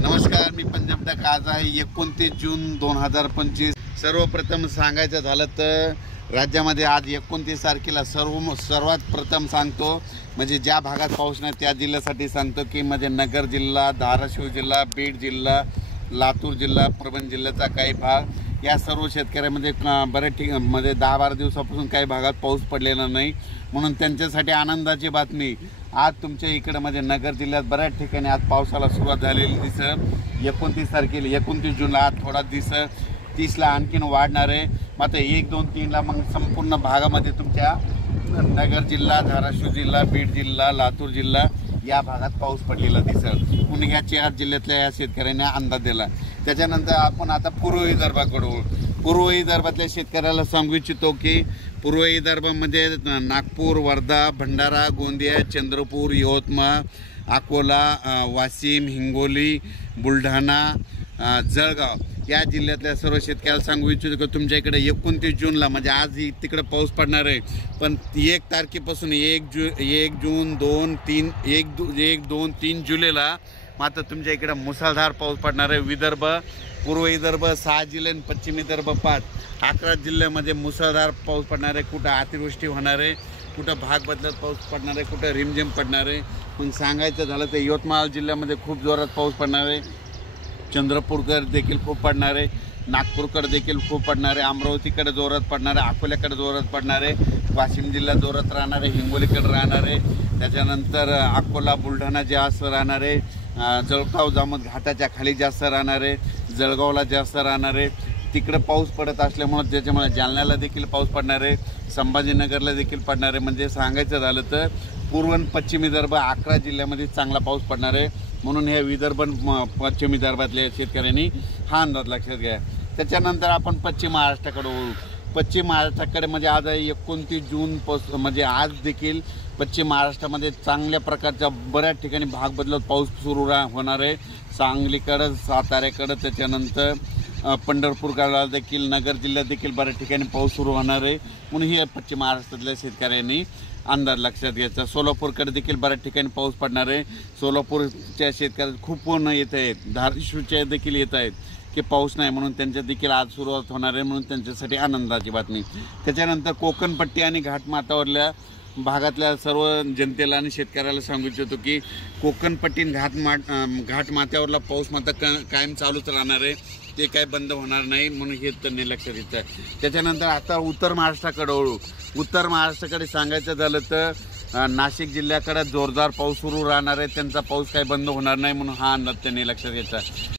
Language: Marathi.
नमस्कार, मी पंजाब टक। आज आहे 29 जून 2025। सर्वप्रथम सांगायचं झालं तर राज्यामध्ये आज 29 तारखेला सर्वात प्रथम सांगतो, म्हणजे ज्या भागात पाऊस नाही त्या जिल्ह्यासाठी सांगतो की म्हणजे नगर जिल्हा, धाराशिव जिल्हा, बीड जिल्हा, लातूर जिल्हा, परभणी जिल्ह्याचा काही भाग, या सर्व शेतकऱ्यांमध्ये बऱ्याच ठिकाणी 10-12 दिवसापासून काही भागात पाऊस पडलेला नाही, म्हणून त्यांच्यासाठी आनंदाची बातमी। आज तुमच्या इकडे म्हणजे नगर जिल्ह्यात बऱ्याच ठिकाणी आज पावसाला सुरुवात झालेली दिसत। 29 तारखेला 29 जूनला आज थोडा दिसत, 30ला आणखीन वाढणार आहे। मात्र 1, 2, 3ला मग संपूर्ण भागामध्ये तुमच्या नगर जिल्हा, धाराशिव जिल्हा, बीड जिल्हा, लातूर जिल्हा या भागात पाऊस पडलेला दिसत, म्हणून ह्या 4 जिल्ह्यातल्या या शेतकऱ्यांनी अंदाज दिला। त्याच्यानंतर आपण आता पूर्व विदर्भाकडे पूर्व विदर्भातल्या शेतकऱ्याला सांगू इच्छितो की पूर्व विदर्भामध्ये नागपूर, वर्धा, भंडारा, गोंदिया, चंद्रपूर, यवतमाळ, अकोला, वाशिम, हिंगोली, बुलढाणा, जळगाव या जिल्ह्यातल्या सर्व शेतकऱ्याला सांगू इच्छितो की तुमच्या इकडे 29 जूनला म्हणजे आज तिकडे पाऊस पडणार आहे, पण 1 तारखेपासून 1 जून 2, 3 1, 2, 3 जुलैला मात्र तुमच्या इकडे मुसळधार पाऊस पडणार आहे। विदर्भ, पूर्व विदर्भ 6 जिल्हे, पश्चिम विदर्भ 5, 11 जिल्ह्यामध्ये मुसळधार पाऊस पडणार आहे। कुठं अतिवृष्टी होणार आहे, कुठं भाग बदलत पाऊस पडणार आहे, कुठं रिमझिम पडणार आहे। पण सांगायचं झालं तर यवतमाळ जिल्ह्यामध्ये खूप जोरात पाऊस पडणार आहे, चंद्रपूरकर देखील खूप पडणार आहे, नागपूरकडे देखील खूप पडणार आहे, अमरावतीकडे जोरात पडणार आहे, अकोल्याकडे जोरात पडणार आहे, वाशिम जिल्हा जोरात राहणार आहे, हिंगोलीकडे राहणार आहे, त्याच्यानंतर अकोला, बुलढाणा जास्त राहणार आहे, जळगाव जामोद घाटाच्या खाली जास्त राहणार आहे, जळगावला जास्त राहणार आहे। तिकडे पाऊस पडत असल्यामुळे त्याच्यामुळे जालन्याला देखील पाऊस पडणार आहे, संभाजीनगरला देखील पडणार आहे। म्हणजे सांगायचं झालं तर पूर्व आणि पश्चिम विदर्भ 11 जिल्ह्यामध्ये चांगला पाऊस पडणार आहे, म्हणून हे विदर्भ पश्चिम विदर्भातल्या शेतकऱ्यांनी हा अंदाज लक्षात घ्या। त्याच्यानंतर आपण पश्चिम महाराष्ट्राकडे वळू। पश्चिम महाराष्ट्राकडे म्हणजे आज 29 जून म्हणजे आज देखील पश्चिम महाराष्ट्रामध्ये चांगल्या प्रकारच्या बऱ्याच ठिकाणी भाग बदलत पाऊस सुरू होणार आहे। सांगलीकडं, साताऱ्याकडं, त्याच्यानंतर पंढरपूरकडे देखील, नगर जिल्ह्यात देखील बऱ्याच ठिकाणी पाऊस सुरू होणार आहे, म्हणून हे पश्चिम महाराष्ट्रातल्या शेतकऱ्यांनी अंदाज लक्षात घ्यायचा। सोलापूरकडे देखील बऱ्याच ठिकाणी पाऊस पडणार आहे। सोलापूरच्या शेतकऱ्यांना खूप पूर्ण येत आहेत, धाराशिवच्या देखील येत आहेत की पाऊस नाही, म्हणून त्यांच्या देखील आज सुरुवात होणार आहे, म्हणून त्यांच्यासाठी आनंदाची बातमी। त्याच्यानंतर कोकणपट्टी आणि घाटमाथ्यावरल्या भागातल्या सर्व जनतेला आणि शेतकऱ्याला सांगू इच्छितो की कोकणपट्टी घाटमाथ्यावरला पाऊस मात्र कायम चालूच राहणार आहे, ते काय बंद होणार नाही, म्हणून हे त्यांनी लक्षात घेतलं आहे। त्याच्यानंतर आता उत्तर महाराष्ट्राकडे वळू। उत्तर महाराष्ट्राकडे सांगायचं झालं तर नाशिक जिल्ह्याकडे जोरदार पाऊस सुरू राहणार आहे, त्यांचा पाऊस काही बंद होणार नाही, म्हणून हा अंदाज त्यांनी लक्षात घ्यायचा।